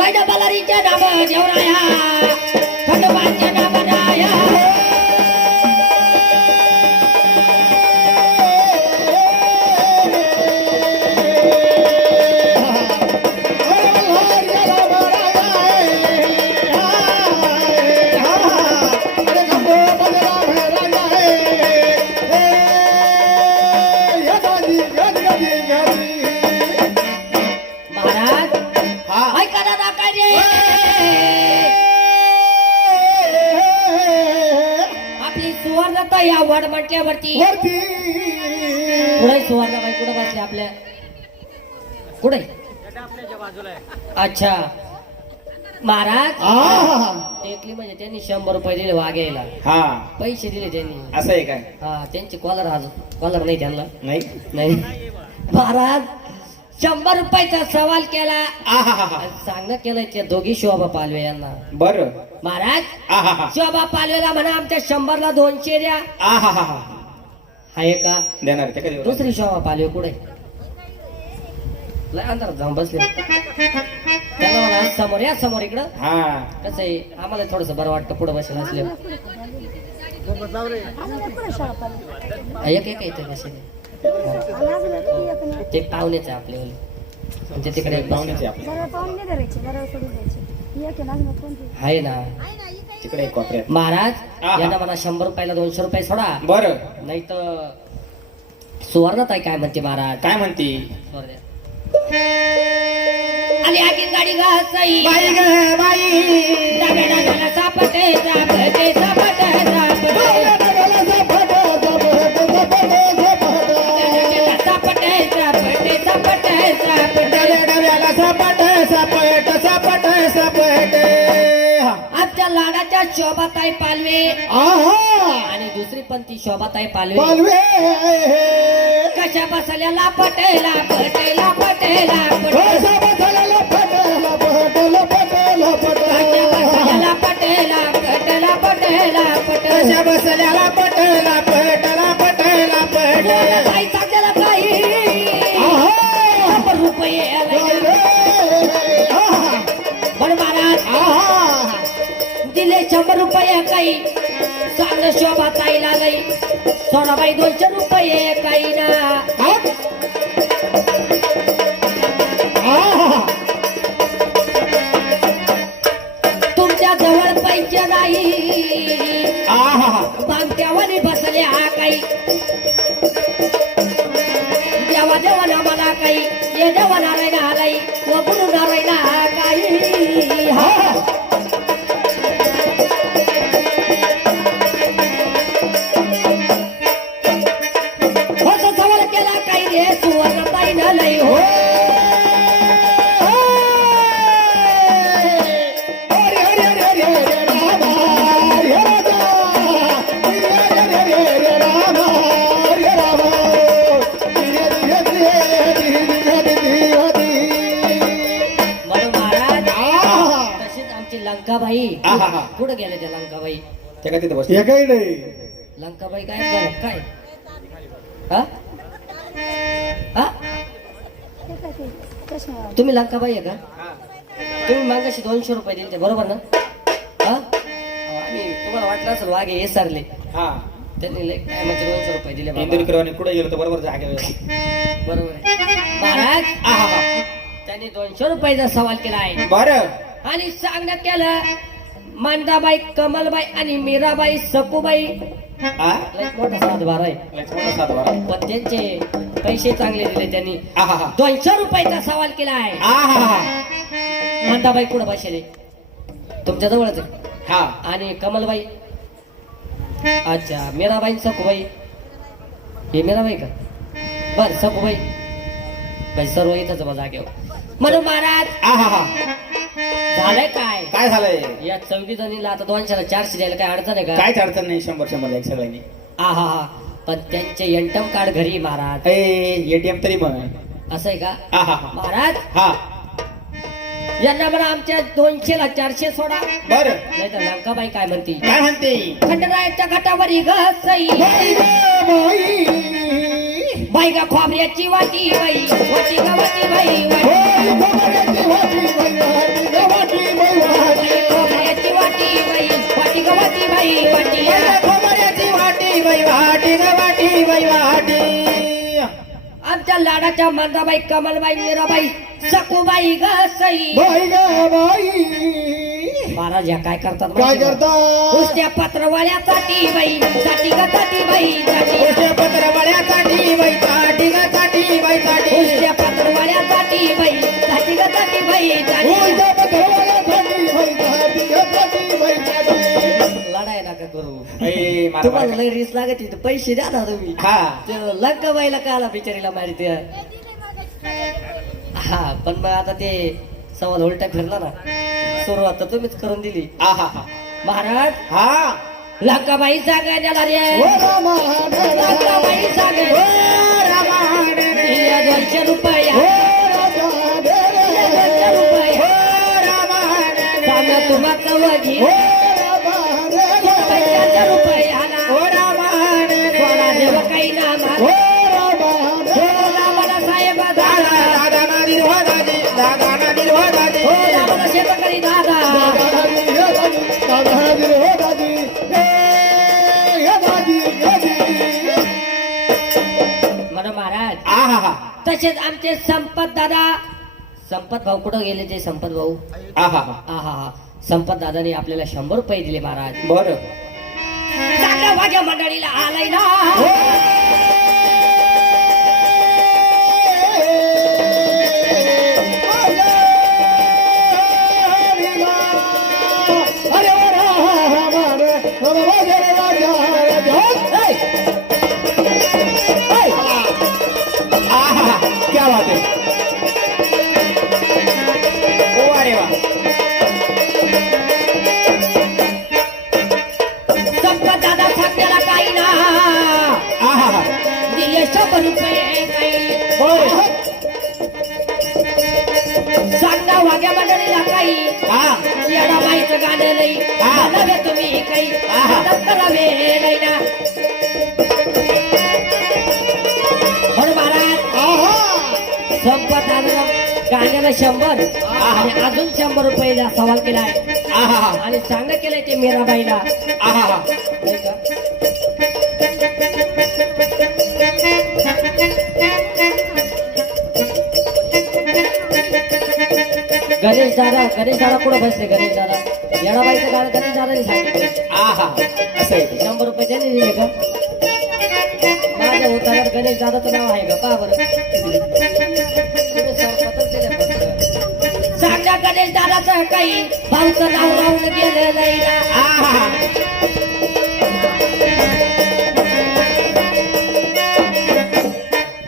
गडबलरीचे नाम देवराया खंडोबाचे नाम राया या वड म्हटल्यावरती कुठे सुवर्णाबाई कुठे बसले आपल्या कुठे अच्छा महाराज टेकली म्हणजे त्यांनी 100 रुपये दिले वाघ्याला हा पैसे दिले त्यांनी असं आहे काय हा त्यांची कॉलर कॉलर नाही त्यांना नाही नाही महाराज 100 रुपयाचा सवाल केला सांगणं केलं ते दोघी शोभा पालवे यांना बर महाराज शोभा पालवेला म्हणा आमच्या 100ला 200 द्या आहे का देणार ते कधी दुसरी शोभा पालवे कुठे लय अंधारात जाऊन बसले त्यांना म्हणा समोर या समोर इकडं कसं आहे आम्हाला थोडस बरं वाटतं पुढे बसेल असले एक एक इथे बसेल ते पाहुणेच आहे आपले म्हणजे तिकडे पाहुण्याचे आहे ना तिकडे कोपऱ्यात महाराज यांना मला 100 रुपयाला 200 रुपये सोडा बर नाही तर सुवर्णताई काय म्हणते महाराज काय म्हणते आली आगीन गाडी घासाई बाई ग बाई डाब्या डाब्याला सापटे सापटे सापटे आमच्या लाडाच्या शोभाताई पालवे आणि दुसरी पण ती शोभाताई पालवे कशा बसल्याला पटेला पटेला पटेला पटेला पटेला पटेला पटेला कशा बसल्याला पटेला पटेला पटेला पटेला काही सांगेला काही रुपये पण महाराज दिले 100 रुपये काही सांग शोभा ताईला गई सोनाबाई 200 रुपये काही ना तुमच्या जवळ पैसे नाही बांगट्यावानी बसले हा काही देवा देवा ना मला काही ये देवा नारायणा काही व गुरु नारायणा काही असं सवाल केला काही रे सुवर्णताई न लई हो लंकाबाई कुठं गेल्या त्या लंकाबाई त्या काय तिथे बसले काही नाही लंकाबाई काय झालं काय हा हा तुम्ही लंकाबाई आहे का तुम्ही मागाशी 200 रुपये दिले बरोबर ना हा आम्ही तुम्हाला वाटलं असेल वाघे हे सरले त्यांनी काय म्हणजे 200 रुपये दिले इंदुरीकरांनी कुठे गेलो तर बरोबर जागे बरोबर आहे महाराज त्यांनी 200 रुपयाचा सवाल केला आहे बरं आणि सांगण्यात केलं मंदाबाई कमलबाई आणि मीराबाई सकुबाई मोठा सातबार आहे पण त्यांचे पैसे चांगले दिले त्यांनी 200 रुपयाचा सवाल केला आहे मंदाबाई कुठं बसले तुमच्या जवळच आहे आणि कमलबाई अच्छा मीराबाई सकुबाई हे मीराबाई का बर सकुबाई बाई सर्व इथंच बघा जागेवर म्हणून महाराज झालंय काय काय झालंय या 24 जणीला आता 200ला 400 द्यायला काय अडचण आहे का काहीच अडचण नाही 100 एक सगळ्यांनी पण त्यांचे एटीएम कार्ड घरी महाराज एटीएम तरी मग असं आहे का महाराज यांना बरं आमच्या 200ला 400 सोडा बरं नाही तर लंकाबाई काय म्हणते खंडरायाच्या घाटावर घसई बाई गा खोबऱ्याची वाटी बाई वाटी गा वाटी बाई लाडाच्या मंदाबाई कमलबाई मीराबाई सखूबाई ग सई बाई ग बाई महाराज या काय करतात काय माहिती का? करतात उष्ट्या पत्रवाल्यासाठी बाई साठी ग साठी बाई साठी पत्रवाल्यासाठी बाई साठी ग साठी बाई साठी उष्ट्या पत्रवाल्यासाठी बाई साठी ग साठी बाई साठी उलट्या पत्रवाल्यासाठी बाई साठी ग साठी बाई साठी लढाई नका करू ए, मला तुम्हाला बरं लय रिस लागत इथं पैसे द्या ना तुम्ही का? ते लंकाबाईला काला बिचारीला मारते हा पण मग आता ते सवाल उलटा फिरला ना सुरुवात तर तुम्हीच करून दिली आहा हा महाराज हा लंकाबाई सांगायला रे ओ रामा लंकाबाई सांगे ओ रामा या 200 रुपया ओ राजा या 200 रुपया सांगा तुम्हा कवजी ओ रामा 500 रुपयाला ओ रामा कोणा देव काही नामा ओ रामा रामाला साहेब दादा दादा नादी हो दादी दादा नादी हो दादी हो रामाला शेतकरी दादा म्हणून महाराज आहा हा तसेच आमचे संपत दादा संपत भाऊ कुठं गेले ते संपत भाऊ आहा हा हा हा संपत दादाने आपल्याला 100 रुपये दिले महाराज बरं चांगल्या माझ्या मंडळीला आलाय ना आहा क्या बात है ओ अरे वा संपत दादा सांगण्याला काही ना आहा हा दिले 100 रुपये काही बरं सांगता वाग्या मंडळीला काही हा येडा बाईचं गाणं नाही म्हणावे तुम्ही काही मदत करावे नाही ना म्हणून महाराज संपत दादा गाण्याला 100 आणि अजून 100 रुपये सवाल केलाय आहा हा आणि चांगलं केलंय ते मीराबाईला आहा हा नाही का गणेश दादा कुठं बसले गणेश दादा येडाबाईचं गाणं गणेश दादाने सांगितलं आहा असं आहे 100 रुपये त्यांनी दिले का माझ्या उतारात गणेश दादाचं नाव आहे का पहा बरं तुम्ही स्वतःच दिलं फक्त. सांगा गणेश दादाचं काही भाऊचं नाव राहून गेलं नाही ना आहा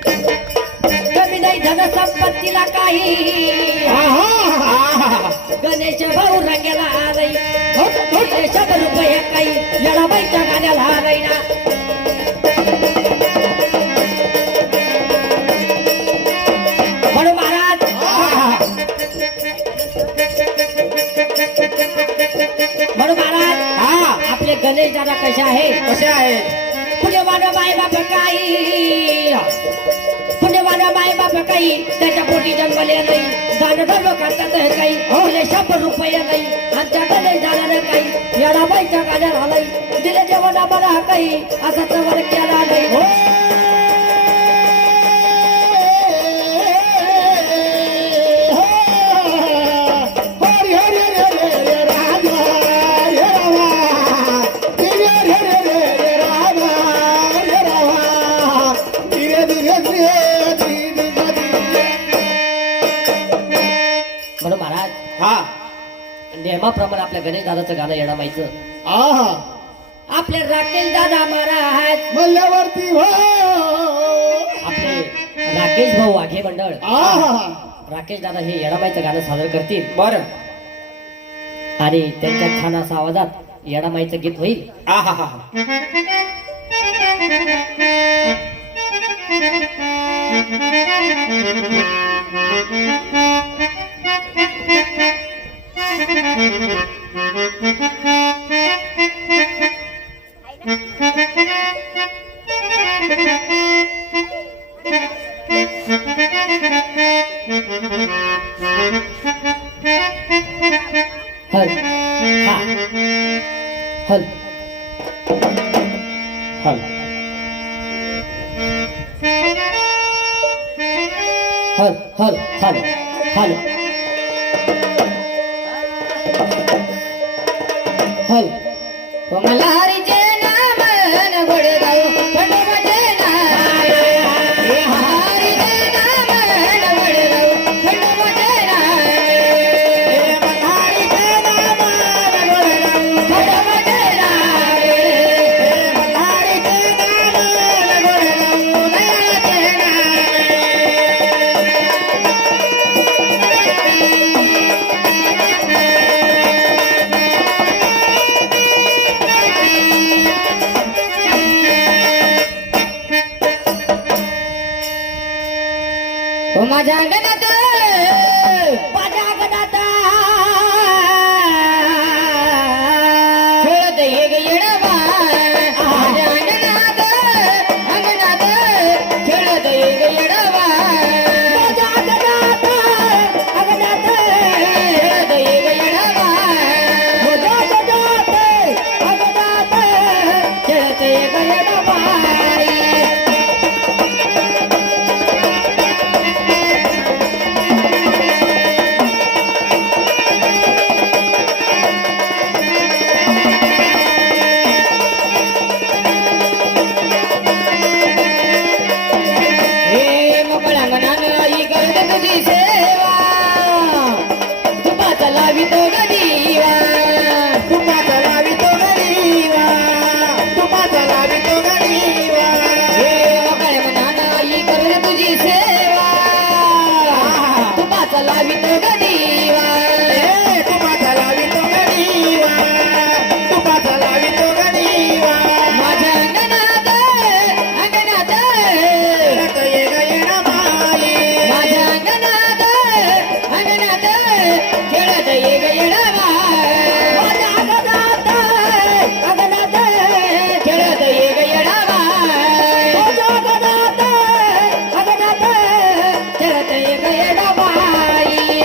कमी नाही धन संपत्तीला काही गणेश भाऊ रंगाला आलाय 100 रुपये काही येडाबाईच्या गाण्याला आलाय ना म्हणून महाराज म्हणून महाराज हा आपले गणेश दादा कसे आहे कसे आहेत पुण्यवान माय बाप काही पुण्यवान माय बाप काही त्याच्या पोटी जन्मले नाही दान धर्म करतात काही दिले 100 रुपये नाही आमच्या गणेश दादानं काही येडाबाईच्या गाण्याला आलाय दिले जेवण आम्हाला काही असा चवर केला नाही म्हणून महाराज हा नेहमाप्रमाणे आपल्या गणेश दादाचं गाणं येडाबाईचं आहा आपले राकेश दादा महाराज मल्ल्यावरती हो आपले राकेश भाऊ वाघे मंडळ आहा राकेश दादा हे येडामाईचं गाणं सादर करतील बरं आणि त्यांच्या छान असा आवाजात येडामाईचं गीत होईल आहा हा हल हा हल हल हल हल हल हल मल्हारीचे नाम न घोडे गाऊ खंडोबाचे नाम हे हरीचे नाम न घोडे गाऊ खंडोबाचे नाम हे मल्हारीचे नाम नगोडगाव खंडोबाचे नाम हे मल्हारीचे नाम नगोडगाव नयनाचे हो माझ्या अंगणात माझ्या अंगणात खेळत ये ग येडवा माझ्या अंगणात अंगणात खेळत ये ग येडवा माझ्या अंगणात अंगणात खेळत ये ग येडवा माझ्या अंगणात अंगणात खेळत ये ग येडवा हे मोकळ्या मनानं आई करत तुझी सेवा तुपाचा लावितो ग दिवा तुपाचा लावितो गरीवा तुपाचा लावितो गरीवा हे मोकळ्या मनानं आई करत तुझी सेवा तुपाचा लावितो ग दिवा हे तुपाचा लावितो गरीवा तुपाचा लावितो गरीवा माझ्या अंगणात अंगणात खेळत ये ग येणाबाई माझ्या अंगणात अंगणात खेळत ये ग येडवा माझ्या अंगणात अंगणात खेळत ये ग येडवा माझ्या अंगणात अंगणात खेळत ये ग येडवाई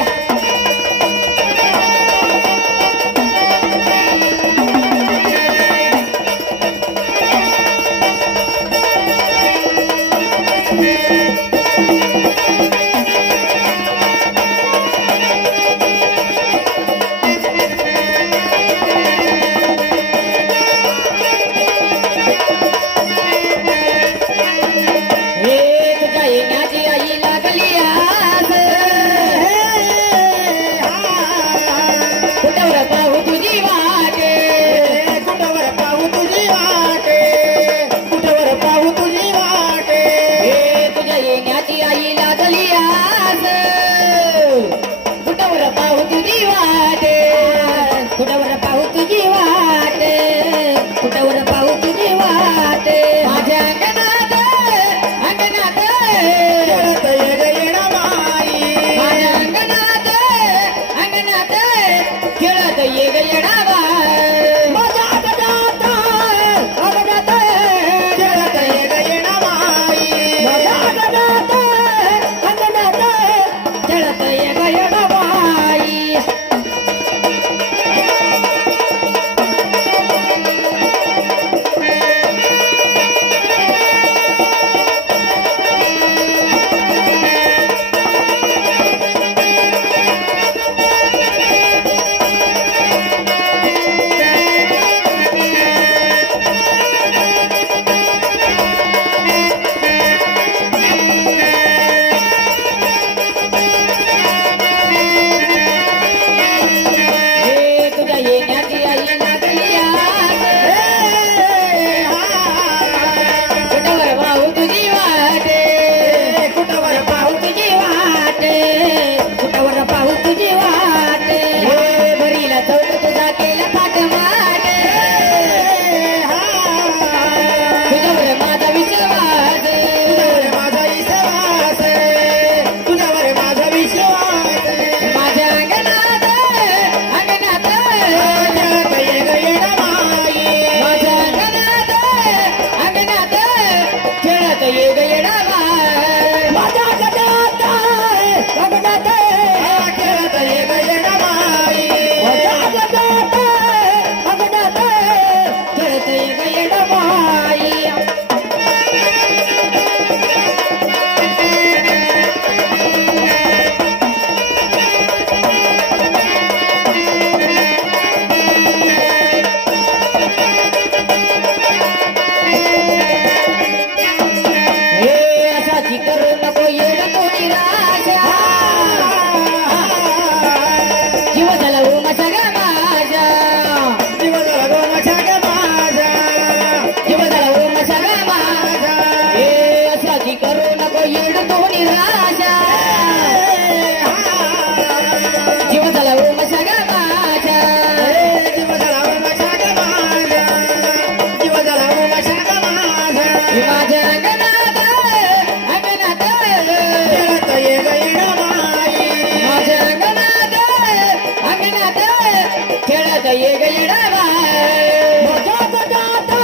ये ग येडाबाई मजा गजाते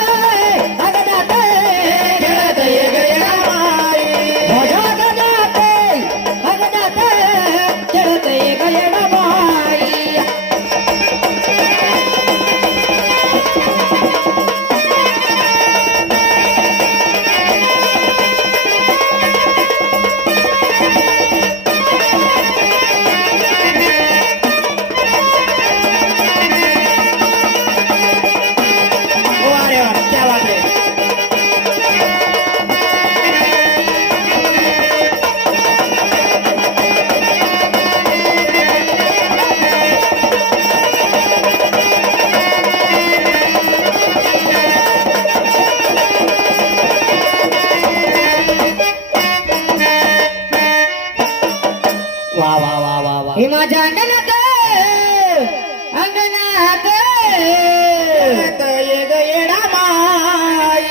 अगजाते खेळत ये ग येडाबाई मजा गजाते अगजाते खेळत ये ग येडाबाई अरे वा क्या बात है वा वा वा वा वा ही माझ्या अंगणात अंगणात खेळत ये ग येडाबाई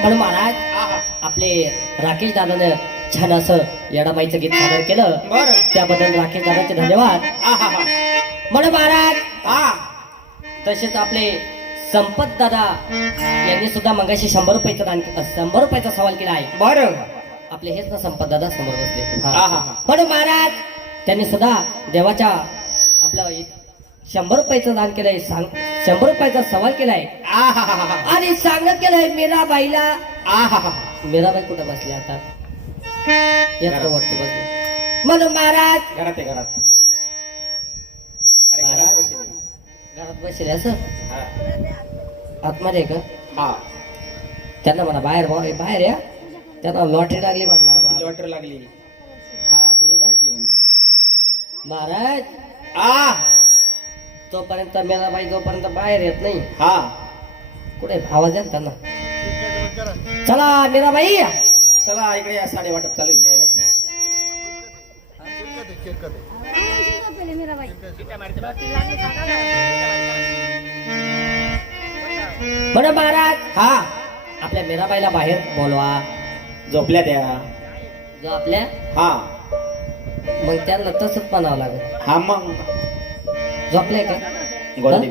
म्हणून महाराज आपले राकेश दादानं छान असं येडाबाईचं गीत सादर केलं बर त्याबद्दल राकेश दादाचे धन्यवाद म्हणून महाराज तसेच आपले संपत दादा यांनी सुद्धा मगाशी 100 रुपयाचं दान 100 रुपयाचा सवाल केला आहे बर आपले हेच ना संपत दादा समोर बसले आहा. म्हणून महाराज त्यांनी सुद्धा देवाच्या आपलं 100 रुपयाचं दान केलंय 100 रुपयाचा सवाल केलाय आणि सांगत केलंय मीराबाईला मीराबाई कुठं बसली आता याच वरती बसली म्हणून महाराज घरात आहे घरात अरे घरात बसली. घरात बसले असं हा. आतमध्ये का हा त्यांना म्हणा बाहेर बाहेर या त्यांना लॉटरी लागली तिची म्हणला लॉटर लागली हा पूजा करायची म्हणजे महाराज तोपर्यंत मीराबाई जोपर्यंत बाहेर येत नाही हा कुठे आवाज आहे ना त्यांना चला मीराबाई चला इकडे या साडे वाटप चालू आहे यायला पण. म्हणून महाराज हा आपल्या मीराबाईला बाहेर बोलवा झोपल्या त्या जो आपल्या हा मग त्यांना तसंच म्हणावं लागेल हा मग झोपले का गोळी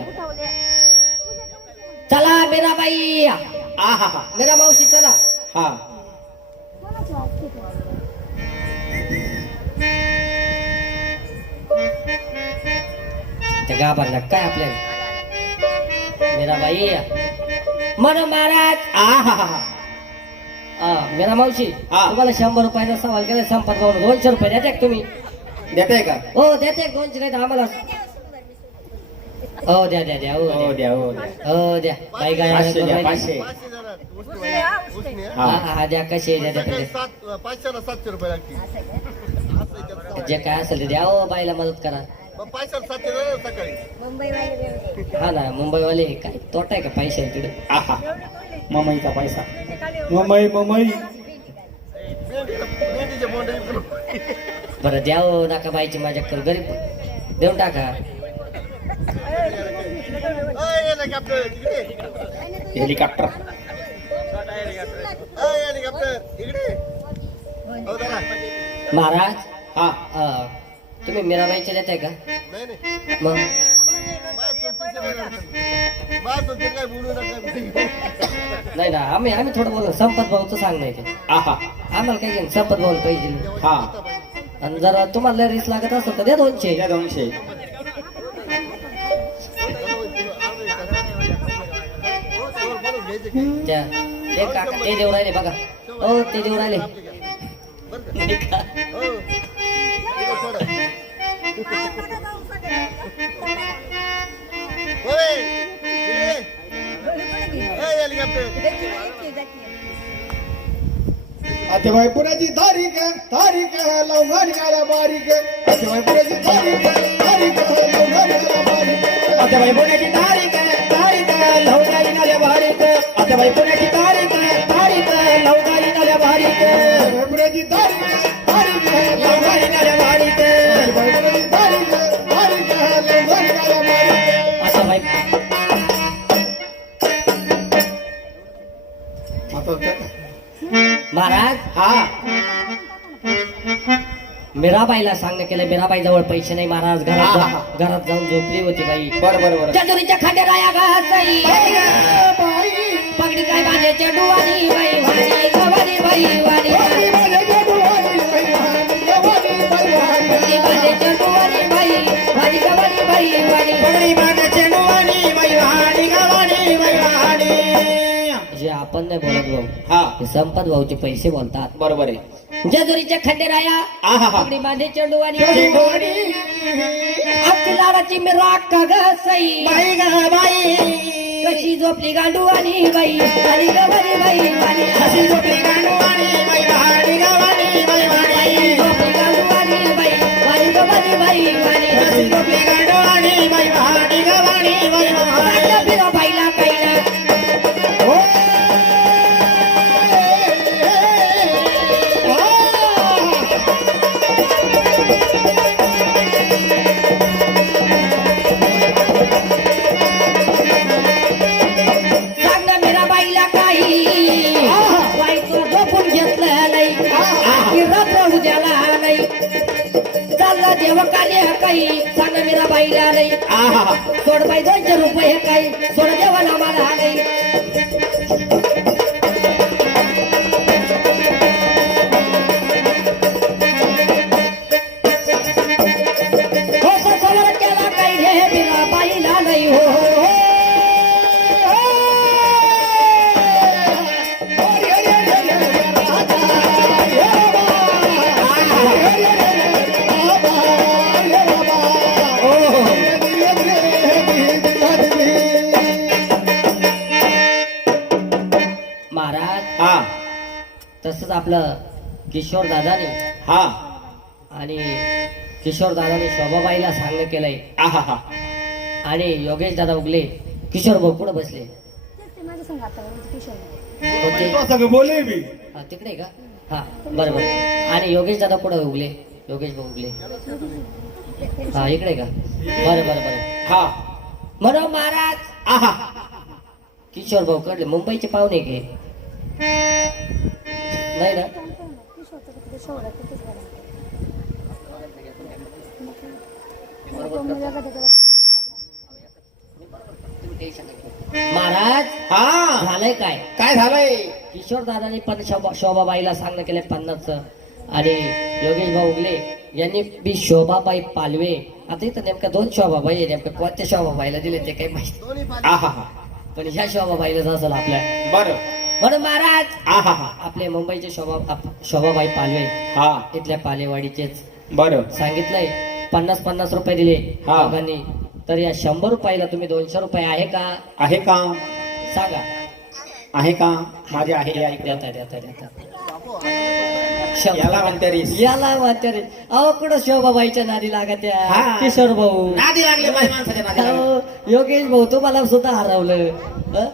चला मीराबाई हा मीरा मावशी चला हा ते गाभारला काय आपल्या मीराबाई म्हणून महाराज मीरा मावशी तुम्हाला 100 रुपयाचा सवाल केला संपत भाऊ 200 रुपये देते का तुम्ही देताय का हो देते 200 नाही तर आम्हाला हो द्या द्या द्या हो हो द्या द्या हो द्या हो द्या बाई काय 500 द्या 500 हा हा द्या कसे द्या द्या द्या. 700 रुपये लागतील जे काय असेल ते द्या हो बाईला मदत करा पैशाला 700 सकाळी हा ना मुंबईवाले काय तोटा आहे का पैसे तिकडे आहा मम्मीचा पैसा मम्मी मेंढीचे बोंड बरं द्या हो नका बाईची माझ्याकडे गरीब देऊन टाका हेलिकॉप्टर महाराज हा तुम्ही मीराबाईचे देताय का मग काय बोलू नका नाही ना आम्ही थोडं बोलू संपत भाऊचं सांग नाही ते आहा आम्हाला काय घेऊन संपत भाऊ पाहिजे हा आणि जर तुम्हाला रिस्क लागत असेल तर द्या 200 द्या 200 द्या ते काका ते देऊ राहिले बघा हो ते देऊ राहिले अतिवायपुराची तारीख लवघान गाला बारीक अतिवायपुराची तारीख लवघान गाला बारीक आता बाई पुण्याची तारीख लवकारी नाल्या भारीत आता बाई पुण्याची तारीख लवकारी नाल्या भारीत अतिवायपुराची तारीख लवकारी नाल्या भारीत अतिवायपुराची तारीख लवघान गाला बारीक असं बाई महाराज हा मीराबाईला सांगणं केलं. मीराबाई जवळ पैसे नाही महाराज. घरात जाऊन झोपली होती बाई. बरं जेजुरीच्या खांडेराया घासाई पगडी काय बांधे चेंडूवानी बाई वाणी गवानी बाई वाणी पगडी बांधे चेंडूवानी बाई वाणी गवानी बाई वाणी पगडी बांधे चेंडूवानी बाई वाणी गवानी बाई वाणी. जे आपण नाही बोलत भाऊ, हा हे संपत भाऊचे पैसे बोलतात. बरोबर आहे. जेजुरीच्या खंडेराया आहा पगडी बांधे चेंडूवानी चेंडूवानी आपली लाडाची मिरा घासाई बाई ग बाई कशी झोपली गांडूवानी बाई वाणी गवानी बाई वाणी अशी झोपली गांडूवानी बाई वाणी गवानी बाई वाणी झोपली गांडूवानी बाई वाणी गवानी बाई वाणी अशी झोपली गांडूवानी बाई वाणी गवानी बाई वाणी. बिरा बाईला काही ना देव कार्य काही सांग मीरा बाईला नाही. सोड बाई 200 रुपये काही सोड देवाला मला नाही. हो सवर केला काही हे मीरा बाईला नाही. हो महाराज हा तसंच आपलं किशोर दादानी हा आणि किशोर दादानी शोभाबाईला सांगणं केलंय. आहा आणि योगेश दादा उगले किशोर भाऊ कुठं बसले होते? बोले मी हा, तिकडे का? हा बरोबर. आणि योगेश दादा कुठं उगले? योगेश भाऊ उगले हा इकडे का? बरं हा म्हणून महाराज आहा किशोर भाऊ कडले मुंबईचे पाहुणे घे नाही ना? महाराज हा झालंय काय? काय झालंय? किशोर दादानी पण शोभाबाईला सांगणं केलंय 50 आणि योगेश भाऊ उगले यांनी बी शोभाबाई पालवे. आता इथं नेमक्या 2 शोभाबाई आहे. नेमक्या कोणत्या शोभाबाईला दिले ते काही माहिती, आहा पण ह्या शोभाबाईलाच असेल आपल्या. बर म्हणून महाराज आहा आपले मुंबईचे शोभाबाई पालवे हा इथल्या पालेवाडीचेच बर सांगितलंय 50 रुपये दिले हा. दोघांनी. तर या 100 रुपयाला तुम्ही 200 रुपये आहे का आहे का? सांगा. आहे का? माझे आहे हे ऐक. देता. याला म्हणते रीस. याला म्हणते रे. अहो कुठं शोभाबाईच्या नादी लागत हा. किशोर भाऊ. नादी लागले माझ्या माणसाच्या नादी लागले. अहो, योगेश भाऊ तुम्हाला सुद्धा हरवलं. हं?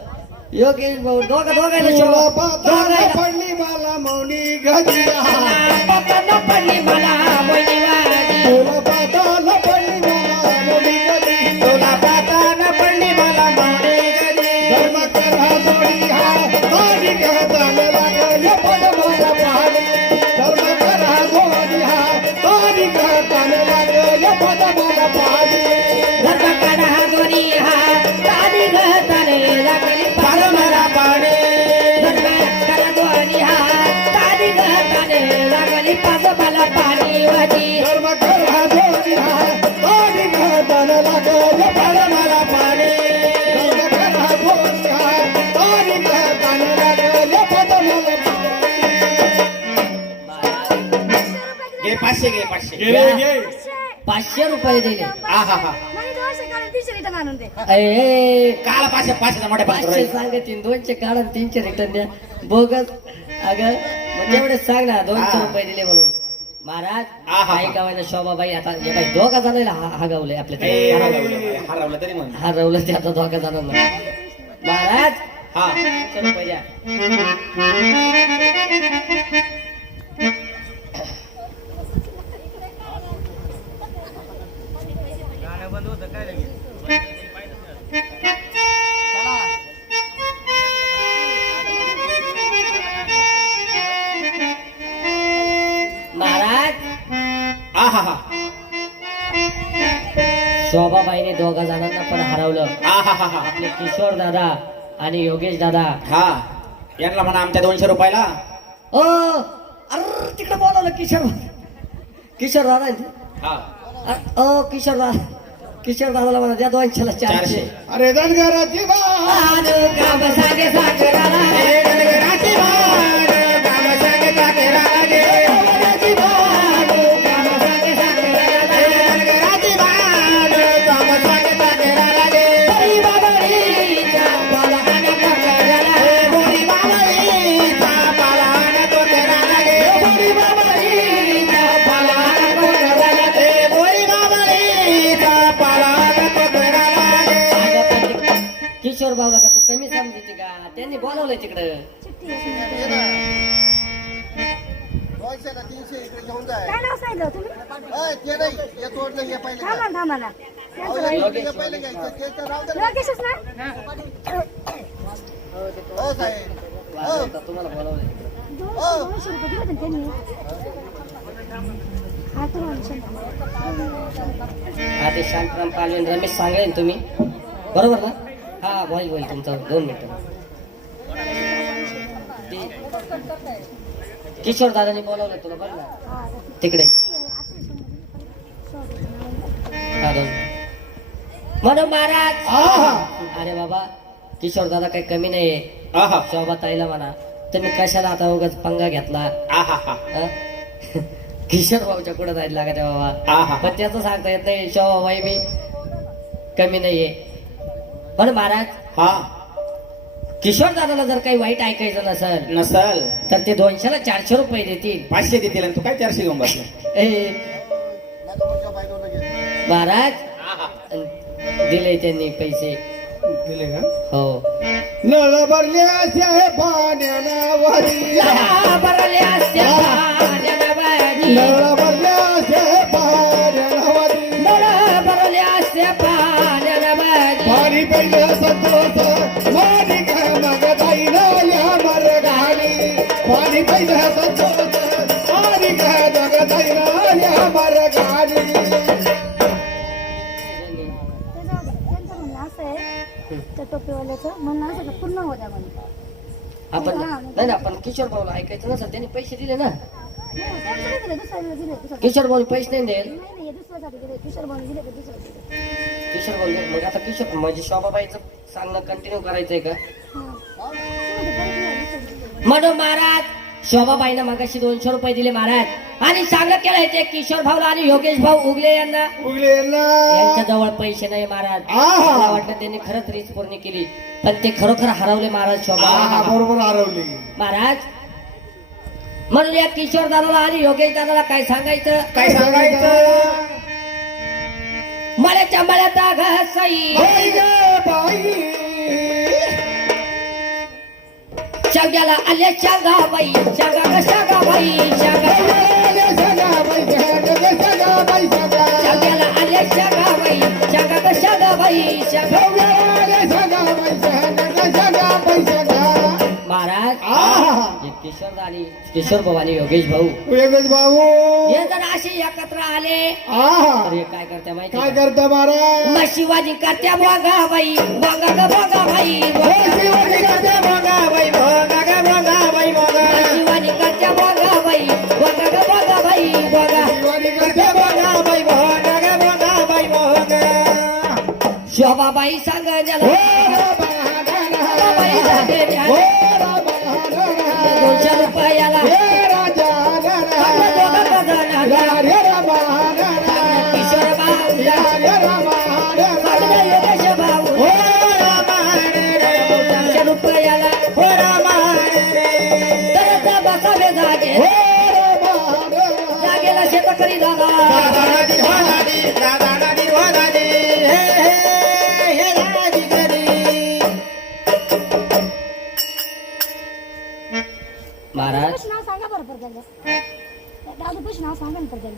योगेश भाऊ दोघांना तुला पाताला पडली मला मौनी गजिया पडली मला मोहिनीवाणी. तुला पाताला पडली मला मौनी गजी तुला पाताना पडली मला माने गली. धर्म करा जोडी हा गाडी घाताला लागले पद मला पाहणे धर्म करा जोडी हा गाडी घाताला लागले पद मला पाहणे धर्म करा दोन्ही हात ताली घाताले लागली फार मला पाणे. धर्म करा दोन्ही हात ताली घाताले लागली पाच मला पाणी वाटी. धर्म करा जोडी हा गाडी घाताला लागले पद मला पाहणे धर्म करा जोडी हा गाडी घाताला लागले पद मला घे 500 घे 500 घे. 500 रुपये दिले. आहा हा ए काला 500 मोठ्या 500 सांगतील 200 काढा 300 रिटर्न द्या. बोगस अगं म्हणजे एवढे सांग ना 200 रुपये दिले म्हणून. महाराज आहा. काही गावाला शोभाबाई आता हे बाई दोघा जणांना हागावले आपल्या ए, ते. हरवलं तरी म्हण. हरवलं ते आता दोघा जणांना. महाराज हा 100 रुपये द्या. महाराज शोभाबाईने दोघा जणांना पण हरवलं. आहाहाहा. आपले किशोर दादा आणि योगेश दादा. हा यांना म्हणा आमच्या 200 रुपयाला. अरे तिकडे बोलावलं किशोर दादा. हा किशोर दादाला म्हणा द्या 200ला 400. अरे धनगराची बाण काम सागे सागराला. धनगराची बाण, काम सांगे सागराला गे. धनगराची बाण, काम सांगे सागराला गे. धनगराची बाण, काम सांगे सागराला गे. हरी बाबाईचा पाला आणि कोकराला. बोरी बाबाईचा पालान तोतराला गे. हरी बाबाईचा पाला आणि कोकराला. बोरी बाबाईचा पालान तोतराला गे. अगं पण ते किशोर भाऊला का तू कमी समजायची का? त्यांनी बोलावलंय तिकडं. काय नाव सांगितलं तुम्ही? थांबा थांबा ना. योगेशच ना? तुम्हाला बोलावलंय. 200 रुपये दिले होते त्यांनी. हा तुम्हाला 100. हा ते शांतराम पालवेन रमेश सांगेन तुम्ही बरोबर ना? हा होईल तुमचं 2 मिनिटं. किशोर दादानी बोलावलंय तुला बरं ना तिकडे. हा 2 म्हणून महाराज. अरे बाबा किशोर दादा काही कमी नाहीये. आहा. शोभा ताईला म्हणा तुम्ही कशाला आता उगाच पंगा घेतला. आहाहा. हं? किशोर भाऊच्या कुठं जायला लागत आहे बाबा. आहा. पण त्याचं सांगता येत नाही. शोभाबाई बी कमी नाहीये. पण महाराज हा किशोर दादाला जर काही वाईट ऐकायचं नसेल नसल तर ते 200ला 400 रुपये देतील. 500 देतील आणि तू काय 400 घेऊन बसला. ए, महाराज दिले त्यांनी पैसे. दिले का? हो. नळ भरल्याचे पाण्यानावरी भरले असते पाण्यानावरी. नळ भरल्याचे पाण्यानावरी नळ भरले असते पाण्यानावरी. पाणी पहिलं संतोष पाणी काय मग जाईन या मरगाली. पाणी पहिलं संतोष पाणी काय मग जाईन या मरगाली. त्यांचं म्हणणं असं आहे त्या टोपीवाल्याचं म्हणणं असं का पूर्ण हो द्या म्हणे. आपण नाही ना आपण किशोर भाऊला ऐकायचं नसेल त्यांनी पैसे दिले ना. नाही, त्यांचं नाही दिलं, दुसऱ्याला दिले, दुसऱ्याला. किशोर भाऊ पैसे नाही देईल. नाही नाही, दुसऱ्यासाठी दिले. किशोर भाऊने दिले, दुसऱ्याला दिले. किशोर भाऊ मग आता किशोर म्हणजे शोभाबाईचं सांगणं कंटिन्यू करायचंय का? हां. तुम्ही ते पैसे नाही, दुसऱ्याला दिले. म्हणून महाराज शोभाबाईनं मागाशी 200 रुपये दिले महाराज. आणि सांगत केलंय ते किशोर भाऊला आणि योगेश भाऊ उगले यांना. उगले यांच्या जवळ पैसे नाही महाराज. आहा. मला वाटलं त्यांनी खरंच रीच पूर्ण केली पण ते खरोखर हरवले महाराज शोभा. बरोबर हरवली. महाराज म्हणून या किशोर दादाला आणि योगेश दादाला काय सांगायचं? काय सांगायचं. मळ्याच्या मळ्याचा घासाई बाई ग बाई शेवग्याला आले शागाबाई. शागा ग शागाबाई. शागा शेवग्याला आले शागाबाई. शागा ग शागाबाई. शागा महाराज हे किशोर भाऊ आणि योगेश भाऊ भाऊ हे जर असे एकत्र आले तर हे काय करते माहिती काय का? करता महाराज. मशिवाजी करत्या भोगाबाई. भोगा ग भोगाबाई. शिवाजी करते भोगाबाई. भोगा ग भोगाबाई. भोगा. मशिवाजी करत्या भोगाबाई. भोगा ग भोगाबाई. भोगा शिवाजी करते भोगाबाई. भोगा ग भोगाबाई. भोगा. शोभाबाई सांगण्याला शोभाबाई सांगण्याला 200 रुपयाला आपल्या दोघांचा जणाला. किशोर भाऊ आपल्या योगेश भाऊ 200 रुपयाला तरच बसावे जागे. जागेला शेतकरी दादा. दादाजी दादाजी दादाजी दादाजी हे हे दादाजी करी. महाराज पैसे नाव सांगा बरं त्याला. दादू पैसे नाव सांगा ना त्याला.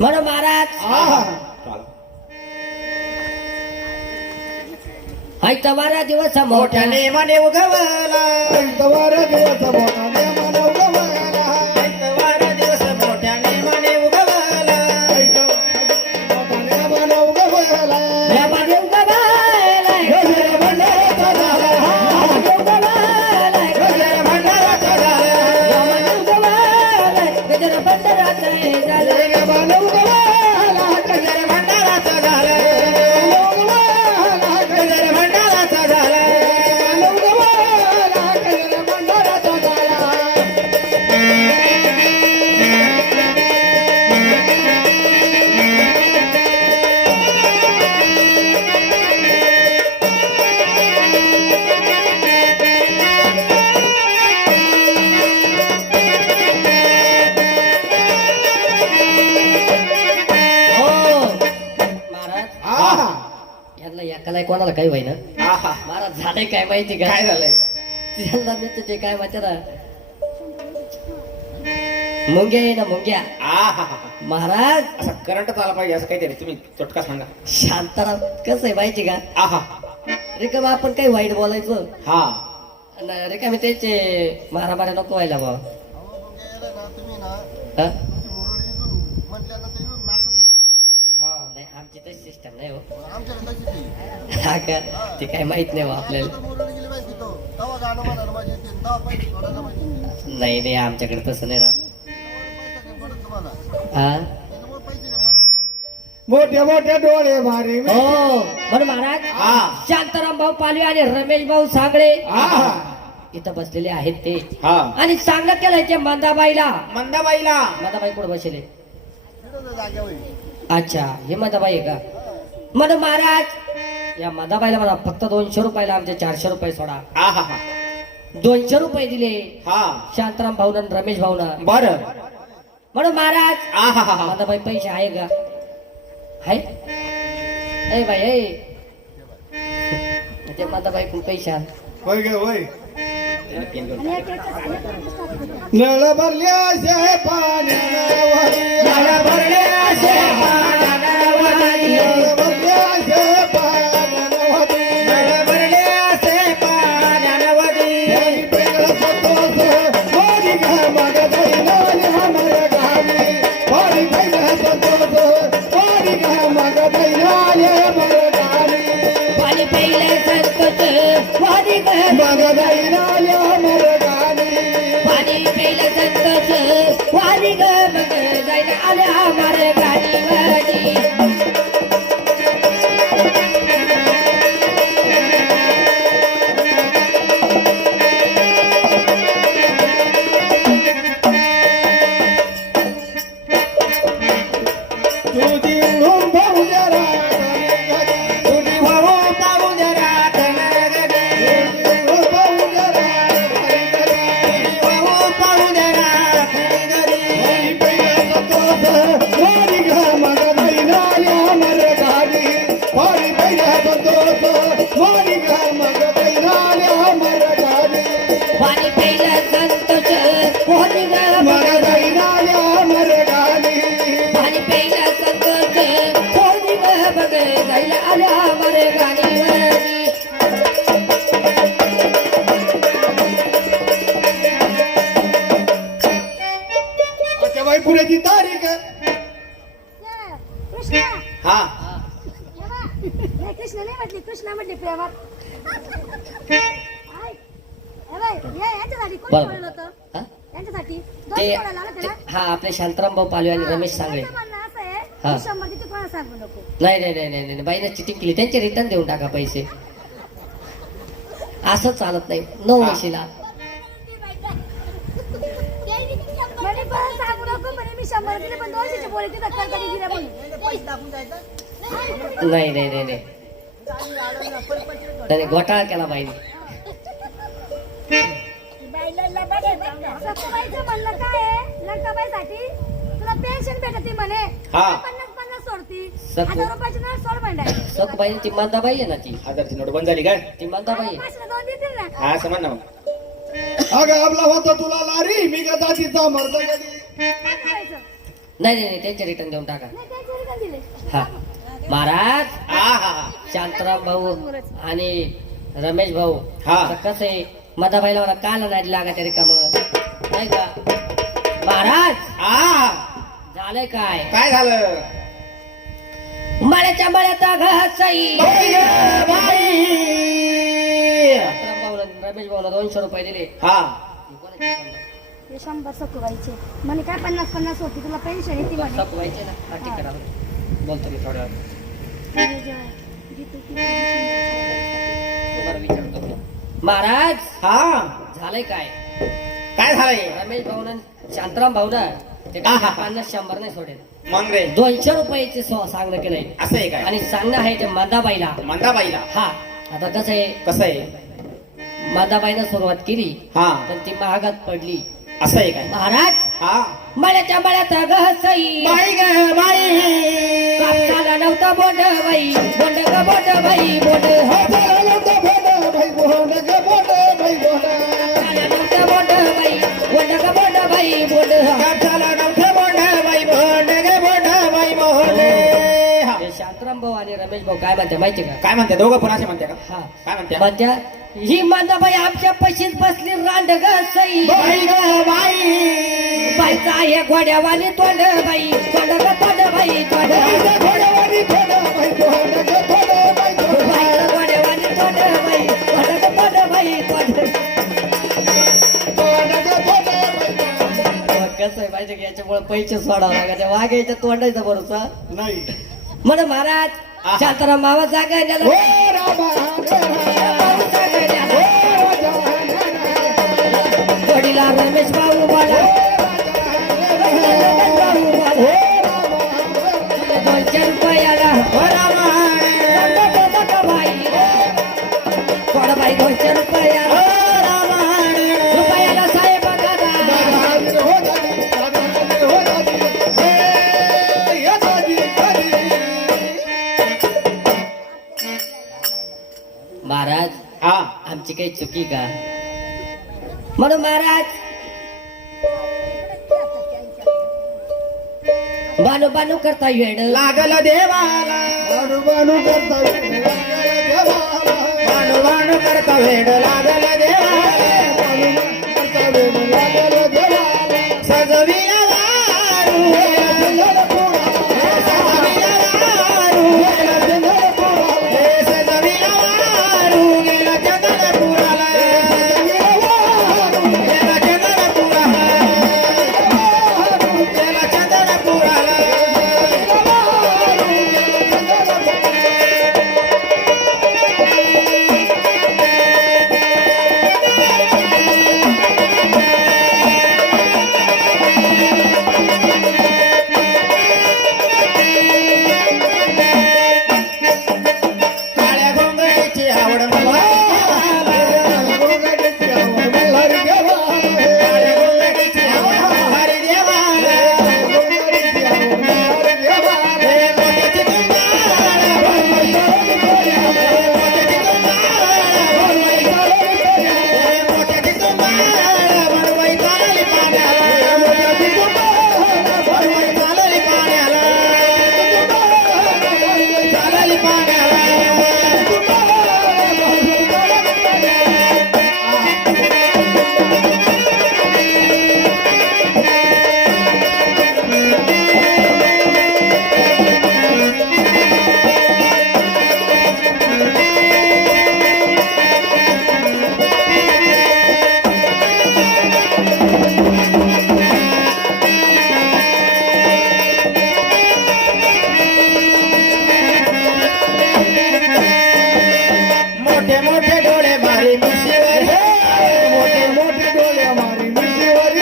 म्हणून महाराज ऐकवारा दिवस मोठ्याने मोठ्याने मने उगवला. दिवस मोठा ऐकवारा दिवस मोठा एकाला कोणाला काही होईना आहा महाराज झालंय काय माहिती का काय झालंय त्यांना नेते ते काय माहिती ना मुंग्या आहे ना मुंग्या आहा महाराज असा करंट आला पाहिजे असं काहीतरी तुम्ही तोटका सांगा शांताराम कसं आहे माहिती का आहा रिकाम आपण काही वाईट बोलायचं हा रिकामी त्याचे मारामाऱ्या नको व्हायला बा नाही आमची तशी सिस्टम नाही हो हा का ते काय माहित नाही हो आपल्याला नाही नाही आमच्याकडे तसं नाही राहत हा मोठे मोठे डोळे भारी हो बरं महाराज हा. शांताराम भाऊ पालवे आणि रमेश भाऊ सागळे आहा इथं बसलेले आहेत ते हा आणि सांगत केलंय ते मंदाबाईला मंदाबाईला मंदाबाई कुठे बसले अच्छा हे मंदाबाई आहे का म्हण महाराज या मंदाबाईला मला फक्त 200 रुपयाला आमचे 400 रुपये सोडा आहा 200 रुपये दिले हा शांताराम भाऊन रमेश भाऊना बर म्हणून महाराज आहा मंदाबाई पैसे आहे का आहे ए बाई ए ते मंदाबाई पैसे आण होय गे होय आणि एक नळ भरल्याशे पाण्यावर नळ भरल्याशे पाण्यावर नळ भरल्याशे पाण्यावर नळ भरल्याशे पाण्यावरी पाणी प्यायला संतोष मोरी घा माग जाईना हमर गावी पाणी प्यायला संतोष मोरी घा माग जाईना हमर गावी पाणी प्यायला संतोष वादी गं. माग जाईना हमर गावी पाणी प्यायला संतोष वादी ग मग जायला आल्या हमारे गाडी वाजी तुझी रूम भाऊ जरा तुझी भाऊ पाहू जरा धनगरी रूम भाऊ जरा भाऊ पाहू जरा धनगरी पाणी प्यायला संतोष मोरी घा माग जाईना हमर गावी पाणी प्यायला संतोष मोरी घा माग जाईना हमर गावी पाणी प्यायला संतोष वादी ग माग जाईना हमर गावी पाणी प्यायला संतोष वादी ग मग जायला आल्या हमारे गाडी वाजी अच्छा बाई पुण्याची तारीख कृष्णा हा नाही कृष्ण नाही म्हटली कृष्णा म्हटली प्रेमात ऐक. ए बाई, यांच्यासाठी कोण बरं. बोललं होतं हा? यांच्यासाठी दोन ते कोणाला आलं त्याला हा आपले शांताराम भाऊ पालवे आणि रमेश सांगळे माझं म्हणणं असं आहे हा. की 100 तिथे कोणाला सांगू नको नाही नाही नाही नाही बाईने चिटिंग केली त्यांचे रिटर्न देऊन टाका पैसे असं चालत नाही 9 वर्षीला म्हणे पण सांगू नको म्हणे मी 100 दिले पण 200 चे बोलले तिथं कर कधी दिले म्हणून नाही नाही नाही नाही त्याने घोटाळा केला बाईने सखूबाईचं म्हणणं काय आहे लंकाबाईसाठी तुला पेन्शन भेटते म्हणे हा. 50 सोडती सखू. 1000 रुपयाची नोट सोड म्हणताय सख बाईने ती मंदाबाई आहे ना ती हजारची नोट बंद झाली काय ती मंदाबाई आहे. 500 दोन देतील ना हा समान ना मग अगं आपला होता तुला लारी मी का जातीचा मर्द कधी काय करायचं नाही नाही नाही त्यांचे रिटर्न देऊन टाका नाही त्यांचे रिटर्न दिले हा महाराज आहा शांताराम भाऊ आणि रमेश भाऊ हा. आता कसं आहे मदाबाईला मला काल नाही लागा तरी का मग नाही का महाराज आ झालंय काय काय झालं मळ्याच्या मळ्याचा घासाई बाई ग बाई शांताराम भाऊला रमेश भाऊला 200 रुपये दिले हा हे 100 सखूबाईचे म्हणे काय 50 होती तुला पेन्शन येते म्हणे सख व्हायचे ना हा ठीक करा बोलतो मी थोड्या वेळात. तुम्हाला विचारतो मी. महाराज हा झालंय काय काय झालंय रमेश भाऊना शांताराम भाऊना ते काय आहा. 50-100 नाही सोडेल मग रे 200 रुपयाचे सांगणं केलंय असं आहे काय आणि सांगणं आहे ते मंदाबाईला मंदाबाईला हा आता कसं आहे कसं आहे मंदाबाईनं सुरुवात केली हा पण ती महागात पडली असं आहे काय महाराज हा मळ्याच्या मळ्याचा गहसई बाई ग बाई कापसाला नव्हतं बोंड बाई बोंड ग बोंड बाई बोंड हो कापसाला नव्हतं बोंड बाई बोंड ग बोंड बाई बोंड कापसाला नव्हतं बोंड बाई बोंड ग बोंड बाई बोंड हा. हे शांतराम भाऊ आणि रमेश भाऊ काय म्हणते माहिती का काय म्हणते दोघं पण असे म्हणते का हा काय म्हणते म्हणत्या ही मांदाबाई आमच्या पशीच बसली रांड ग सई बाई ग बाई बाईचा आहे घोड्यावानी तोंड बाई तोंड ग तोंड बाई तोंड बाईचा घोड्यावानी तोंड बाई तोंड ग तोंड बाई तोंड कसं आहे माहिती का याच्यामुळे पैसे सोडावं लागायचे वाघायच्या तोंडायचा भरोसा नाही म्हण महाराज शांताराम मावा जागा जोडीला रमेश भाऊ बाळा दोनशे रुपयाला बाई 200 रुपयाला रुपयाला साहेब महाराज हा आमची काही चुकी का म्हणून महाराज बानू बानू करता वेळ लागल देवाला बाणू करता बाणू बाणू करता वेड लागल देवाला सजविया वारू सजविया वारू गेला चंदनपुराला गेला चंदनपुराला गेला चंदनपुराला काळ्या घोंगडीची आवड मला काळ्या घोंगडीची आवड हरी देवाला हे मोठ्याची तुंबाळ मोठ्याची तुंबाळ बनवाई चालली पाण्याला बनवाई चालली पाण्याला चालली पाण्याला मोठे मोठे डोळे मारी मिशीवर मोठे मोठे डोळे मारी मिशीवर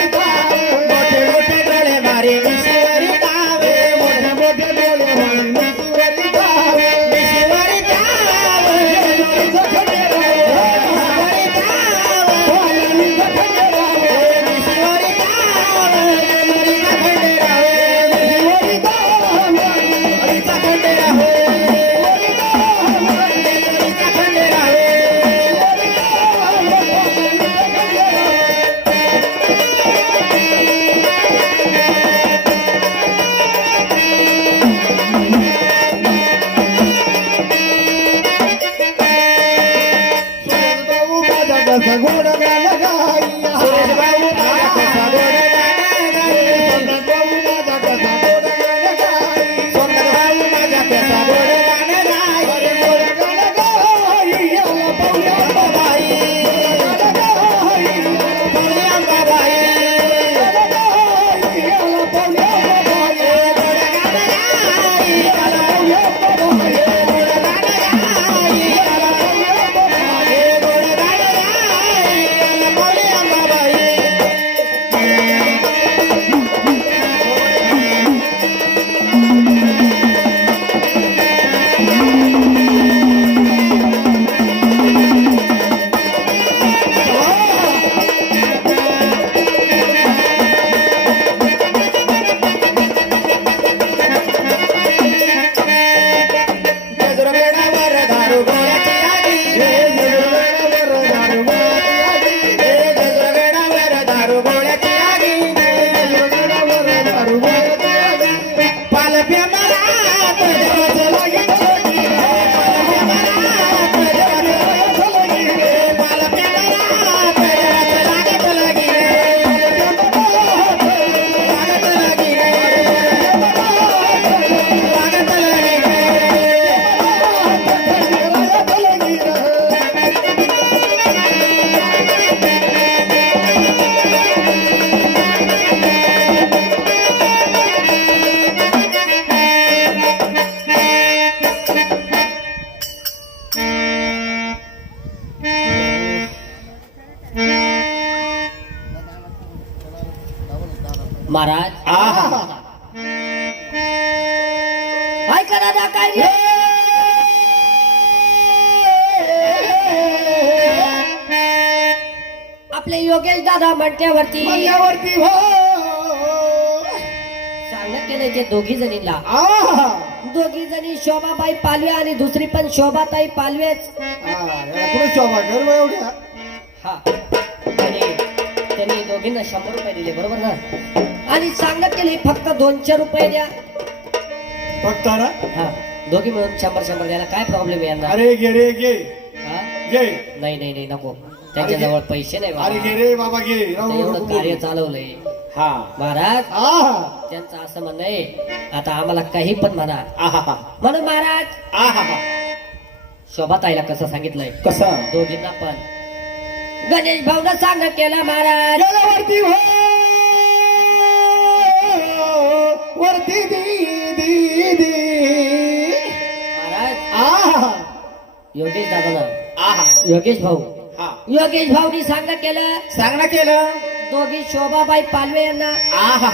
मोठे मोठे डोळे मारी मिशीवर तावे मोठे मोठे डोळे मारी मिशीवर तावे मिशीवर तावे महाराज आहा ऐका दादा काय रे आपले योगेश दादा म्हणत्यावरती मल्यावरती हो सांगत केलं ते दोघी जणीला आहा दोघी जणी शोभाबाई पालवे आणि दुसरी पण शोभाताई पालवेच पुढे शोभा गर्व एवढ्या हा आणि त्यांनी दोघींना 100 रुपये दिले बरोबर ना आणि सांगत केली फक्त 200 रुपये द्या फक्त ना हा दोघी मिळून 100 द्यायला काय प्रॉब्लेम आहे यांना अरे गे रे गे हा? गे नाही नको त्यांच्याजवळ पैसे नाही अरे बाबा. गे रे बाबा गे ते एवढं कार्य चालवलंय हा महाराज आहा त्यांचं असं म्हणणं आहे आता आम्हाला काही पण म्हणा आहा म्हणून महाराज आहा शोभाताईला कसं सांगितलंय कसा दोघींना पण गणेश भाऊनं सांग केलं महाराज गेल्यावरती हो वरती दी दी दी महाराज आहा योगेश दादा आहा योगेश भाऊ हा योगेश भाऊनी सांग केलं सांग ना केलं दोघी शोभाबाई पालवे यांना आहा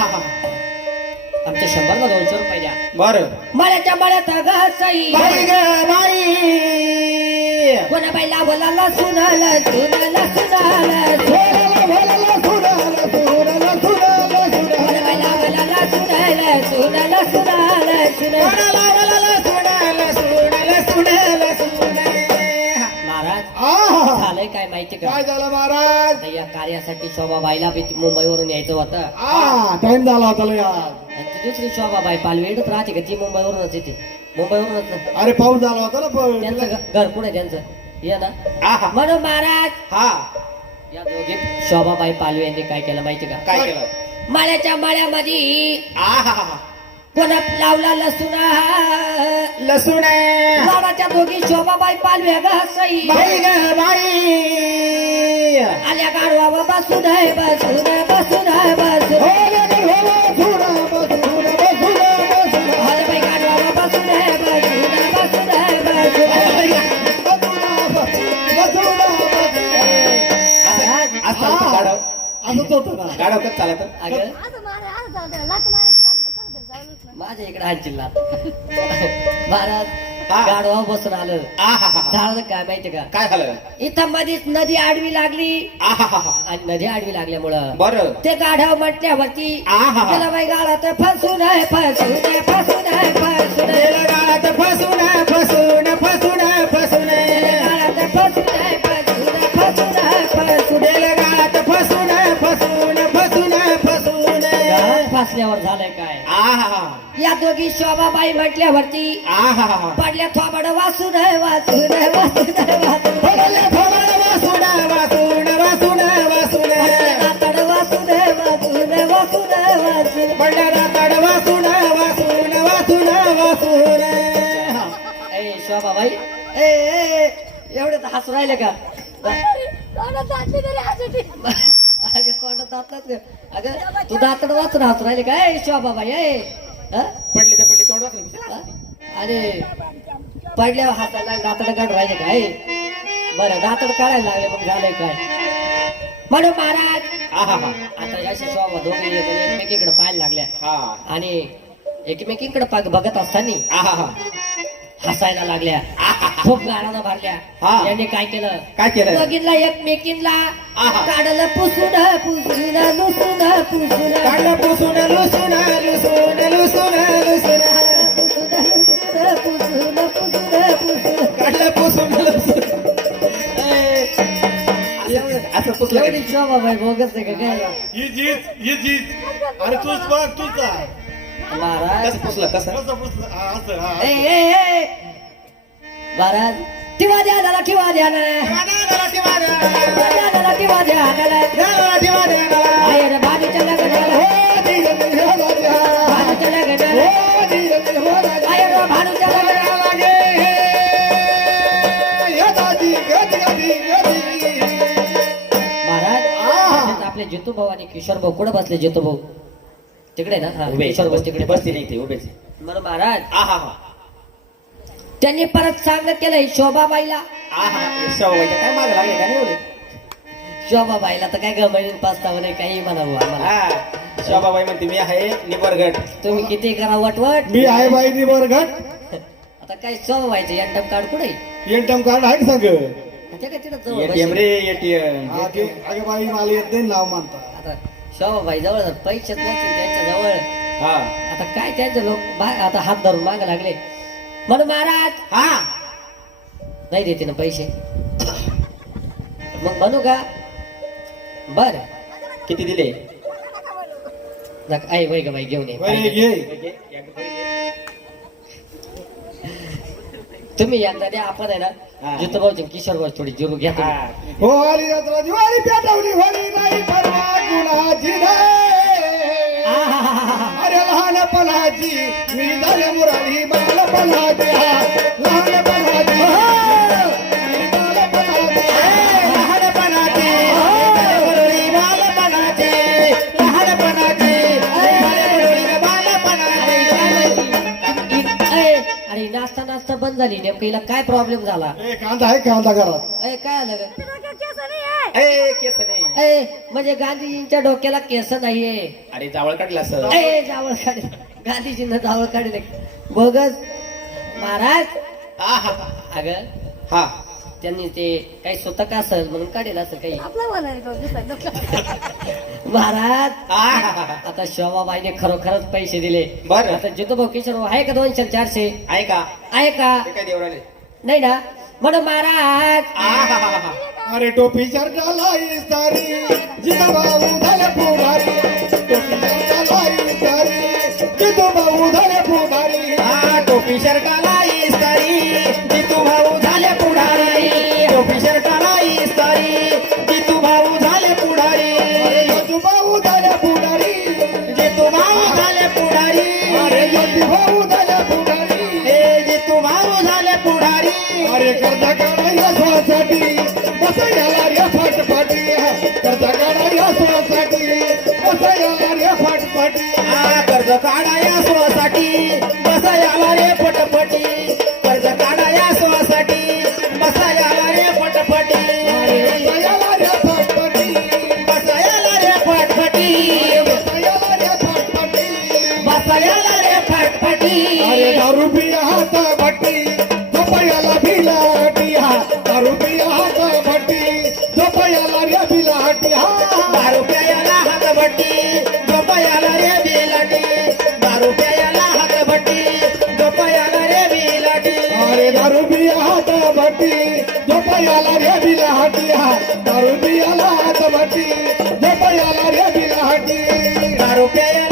आमच्या 100 ला 200 रुपये द्या बर मळ्याच्या मळ्यात घसाई बाई ग बाई कोणाबाई लावला सुनाला सुनाला सुनाला भोलाला भोलाला सुराला सुराला सुराला सुराला कोणाबाई लावला सुनाला सुनाला सुनाला सुनाला महाराज आहा झालंय काय माहिती का काय झालं महाराज आता या कार्यासाठी शोभाबाईला बी मुंबईवरून यायचं होतं टाइम झाला होता लय आज. आणि ती दुसरी शोभाबाई पालवेडच राहते का ती मुंबईवरूनच येते मुंबईवरूनच अरे पाऊस झाला होता ना पण त्यांचं घर कुठे त्यांचं ये ना आहा म्हणून महाराज हा या दोघी शोभाबाई पालवे यांनी काय केलं माहिती का काय केलं माळ्याच्या माळ्यामध्ये आहा कोणा लावला लसुणा लसूण गावाच्या दोघी शोभाबाई पालवे घसाई बाई ग बाई आल्या गाडवा बसून आहे बसून आहे बसून आहे बसून हलबाई गाडवा बसून आहे बसून आहे बसून आहे बसून आज चालतं गाडव असंच होतं ना गाडव कसं चालत अगं असं मारे असं चालतं लाथ मारायची राहते तर खरं तरी चालूच नाही माझ्या इकडे हांचिल्ला महाराज हा. गाडवा बसून आलं आहा झालं काय माहिती का काय झालं इथं मधीच नदी आडवी लागली आहा आणि नदी आडवी लागल्यामुळं बर ते गाढव म्हटल्यावरती आहा. त्याला बाई गाडात फसून आहे फसून आहे फसून आहे फसून आहे गाडात फसून फसून फसून फसून गाडात फसून आहे फसून आहे फसून आहे फसून आहे. गाडात फसून फसून फसून फसून गाढ फसल्यावर झालंय काय आहा या दोघी शोभाबाई म्हटल्यावरती आहा पडल्या थोबड वासून आहे वासून आहे वासून आहे वासून आहे. वासून वासून वासून वासून रातड वासून आहे वासून आहे वासून आहे वासून आहे. पडल्या रातड वासून वासून वासून वासून ए शोभाबाई ए एवढे तर हसू राहिले का तोंडात दाटली तरी हसू ती. अगं तोंडात दातच अगं तू दातड वाचून हसू राहिले का ए शोभाबाई ए हं? पडली तर पडली तोंड वाचलं हं? अरे पडल्यावर हाताला दातड काढून राहिले काय बरं दातड काढायला लागले मग झालंय काय म्हणून महाराज आहा आता याशी शोभा दोघे एकमेकीकडे पाहायला लागल्या हा आणि एकमेकीकडे बघत असताना आहा हसायला लागल्या खूप गाळानं भरल्या हा. यांनी काय केलं काय केलं दोघींना एकमेकींना आहा. काढलं पुसून पुसून लुसून पुसून काढलं पुसून लुसून लुसून लुसून लुसून पुसून पुसून पुसून काढलं पुसून लुसून असं पुसलं एवढी शोभा बाई बोगस आहे का काय ही जीत अरे तूच बघ तूच आहे. महाराज कसं पुसलं कसं कसं पुसलं? हा, असं, हा. ए, ए, ए. महाराज किंवा द्या झाला किंवा द्या ना किंवा द्या झाला बाहेर भाजीच्या लग्नाला भाजीच्या लग्नाला बाहेर भाजीच्या लग्नाला महाराज तिथं आपले जितू भाऊ आणि किशोर भाऊ कुठे बसले जितू भाऊ तिकडे ना हा, उभे किशोर भाऊ तिकडे बसते नाही ते उभेच म्हणून महाराज आहा त्यांनी परत सांगत केलंय शोभाबाईला आहा शेवगायच्या काय मागे लागले का नाही एवढे शोभाबाईला तर काय गमळीन पास्तावर नाही काही म्हणावं आम्हाला हा शोभाबाई म्हणते मी आहे निबरगट. तुम्ही किती करा वटवट मी आहे बाई निबरघट. आता काय सव व्हायचं एंटम कार्ड कुठे एटीएम कार्ड आहे का सांग? ते काय तिथं जवळ एटीएम बसेल. रे एटीएम. अगे बाई मला येत नाही नाव मानता. आता शोभाबाई जवळ पैसेच नसतील त्यांच्या जवळ. हा आता काय त्यांचे लोक आता हात धरून माग लागले म्हणून महाराज हा नाही देते ना पैसे मग म्हणू का बर किती दिले? आई वय ग बाई घेऊन बरे ये घे. तुम्ही एकदा द्या आपण आहे ना हा. जुत भाऊ किशोर भाऊ थोडी जिरू घ्या तुम्ही. हा. होळी यात्रा दिवाळी पेटवली होळी नाही परवा कुणाची नाही. अरे लहानपणाची मी झाले मुरारी बालपणाची हा लहानपणाची मी बालपणाची. लहानपणाचे मुरळी बालपणाचे लहानपणाचे मुरळी बालपणाचे. अरे नाश्ता नाश्ता बंद झाली नेमकं हिला काय प्रॉब्लेम झाला ए, कांदा आहे कांदा घरात. काय आलं ग? डोक्यात केस नाही आहे. ए केस नाही. म्हणजे गांधीजींच्या डोक्याला केस नाहीये. अरे जावळ काढला सर. जावळ काढले गांधीजींना जावळ काढले बोगस महाराज. अग हा त्यांनी ते काही स्वतः का असेल म्हणून काढेल असं काही आपला मला आहे तो दिसायला. महाराज हा आता शोभाबाईने खरोखरच पैसे दिले. बरं. आता जितूभाऊ किशोर भाऊ आहे का 200 400 आहे का? आहे का? ते काय देऊ राहिले? नाही ना म्हणून महाराज अरे टोपी चर्चाला इस्तारी जिथं भाऊ झाले पुढारी. टोपी चर्चाला इस्तारी जिथं भाऊ झाले पुढारी. हा टोपी शर्टाला इस्तारी जितू भाऊ झाले पुढारी. टोपी शर्टाला इस्तारी जितू भाऊ झाले पुढारी. जिथं भाऊ झाले पुढारी. जितू भाऊ झाले पुढारी. अरे ज्योती भाऊ झाले पुढारी. हे जितू भाऊ झाले पुढारी. अरे कर्ज काढायला स्वासाठी बसायला रे फटफटी. कर्ज काढायला स्वासाठी बसायला रे फटफटी. हा कर्ज काढाया स्वसाठी बसायाला रे पटपटी. कर्ज काढाया स्वसाठी बसायाला रे पटपटी. बसायला रे फटफटी. बसायाला रे फटफटी. बसायला रे फटफटी. बसायाला रे फटफटी. अरे दारू पिया हात भट्टी झोपयाला भिलाटी. हा दारू पिया हात भट्टी झोपयाला रे भिलाटी. हा दारू प्यायला हातभट्टी झोपायाला रे बिलाटी. दारू प्यायला हातभट्टी झोपायाला रे बिलाटी. अरे दारू पिया हात भट्टी झोपयाला रे भिलाटी. हा दारू पियाला हात भट्टी झोपयाला रे भिलाटी. दारू प्यायला